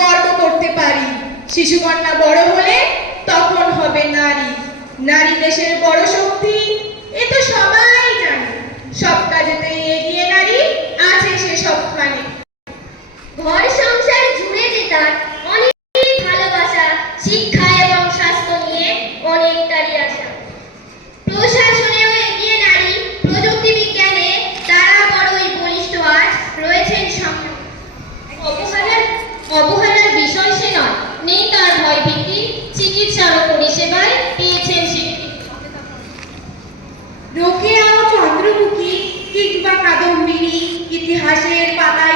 গর্ব করতে পারি। শিশুকন্যা বড় হলে তখন হবে নারী। নারী দেশের বড় শক্তি, এ তো সবাই জানে। সব কাজেতে এগিয়ে নারী, আছে সে সবখানে। ঘর সংসার জুড়ে যে তার অনেক ভালোবাসা, শিক্ষা এবং স্বাস্থ্য নিয়ে অনেকটারই আশা। প্রশাসনেও এগিয়ে নারী, প্রযুক্তি বিজ্ঞানে তারা বড়ই বলিষ্ঠ, আজ রয়েছেন সামনে। অবহেলার বিষয় সে নয়, নেই তার ভয় ভীতি, চিকিৎসা ও পরিষেবায় পেয়েছেন স্বীকৃতি। রোকেয়া ও চন্দ্রমুখী কিংবা কাদম্বিনী ইতিহাসের পাতায়